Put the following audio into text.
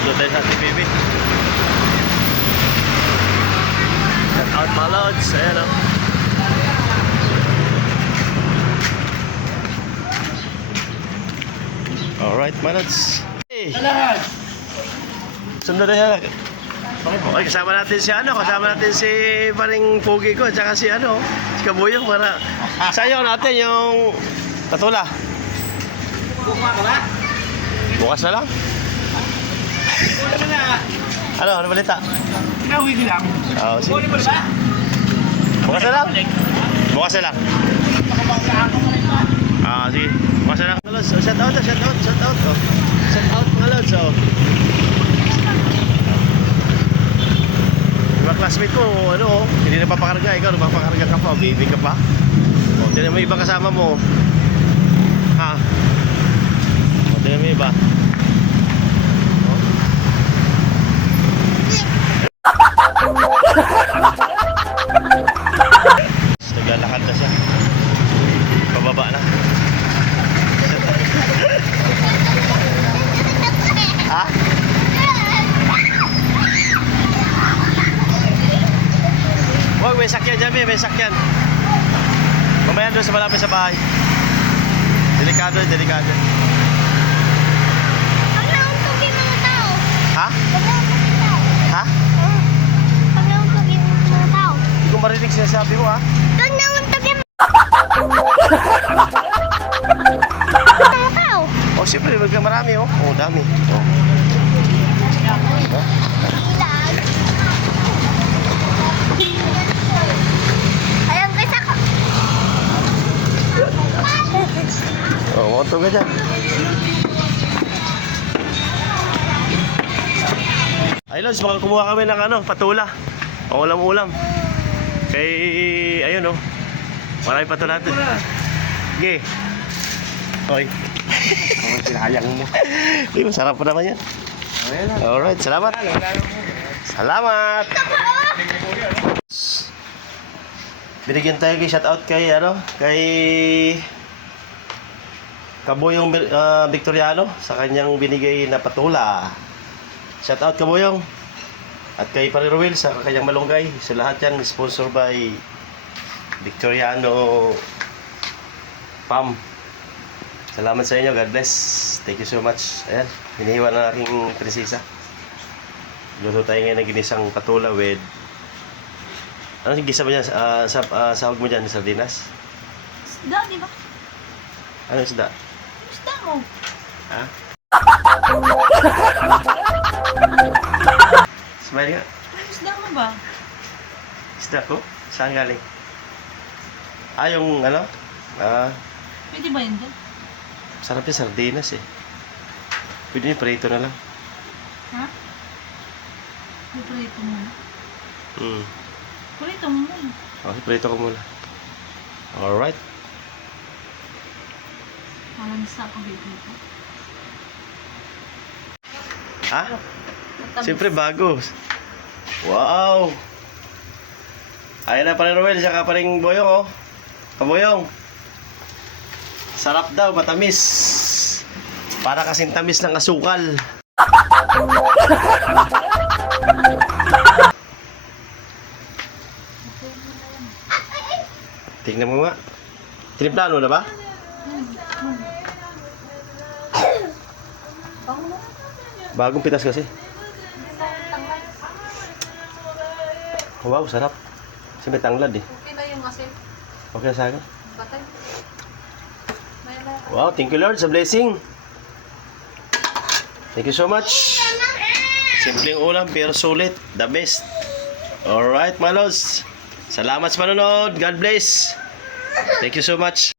Sunod tayo sa ating baby. Shout out mga lods. Ayan o. Alright mga lods. Hey! Sunod tayo. Okay, kasama natin si kasama natin si paring pogi ko at saka si si Kabuyong para sayo natin yung patula. Bukas na lang. Ano balita? Nauwi lang. Oo, sige. Bukas na lang. Bukas na lang. Sige. Bukas na lang. Shout out. Shout out mga lods. Mga classmate ko, hindi na papakarga. Ikaw, napapakarga ka pa, baby ka pa. Hindi na may iba kasama mo. Ha? Hindi na may iba. Naglalakad na siya. Pababa na. Ha? Huwag, may sakyan dyan, may sakyan. Mamaya doon sa malapit sa bahay. Delikado. Pag nauntugin mga tao. Ha? Pag nauntugin tao. Ha? Pag nauntugin mga tao. Hindi ko marinig sinasabi mo, ha? Pag nauntugin mga tao. Oh, siyempre, wag kang marami, oh. Oh, dami. Oh. Alam ko sa ko. Oh, moto ka dyan. Ay, Lods, baka kumuha kami ng patula. O ulam-ulam. Kay, ayun, marami patula natin. Sige. Okay. Sinayang mo. Uy, masarap pa naman yan. Alright, salamat. Salamat. Binigyan tayo kay shoutout kay kay Kabuyong Victoriano sa kanyang binigay na patula. Shoutout Kabuyong. At kay Pare Ruel sa kanyang malunggay. Sa lahat yan sponsor by Victoriano Pam. Salamat sa inyo. God bless. Thank you so much. Ayan, hinihiwa na aking prinsesa. Luto tayo ngayon ng ginisang patula with ano yung gisa mo dyan? Sahog mo dyan, sardinas? Isda, di ba? Ano isda? Isda mo. Ha? Smile nga. Isda mo ba? Isda ko? Saan galing? Yung Pwede ba yun doon? sarap yung sardinas eh. Pwede yung prito na lang. Ha? Prito mo. Prito mo muna. Okay, prito ko muna. Alright. Malansa ako dito. Ha? Siyempre bago. Wow! Ayan na Pare Ruel, saka paring Boyong, Kaboyong. Sarap daw, matamis. Para kasing tamis ng asukal. Tingnan mo nga. Tinimplano na ba? Bagong pitas kasi. Wow, sarap. Kasi may tanglad eh. Okay na yung asin. Okay na sa akin. Batay. Wow, thank you Lord sa blessing. Thank you so much. Simpleng ulam pero sulit. The best. Alright, my lods. Salamat sa panonood. God bless. Thank you so much.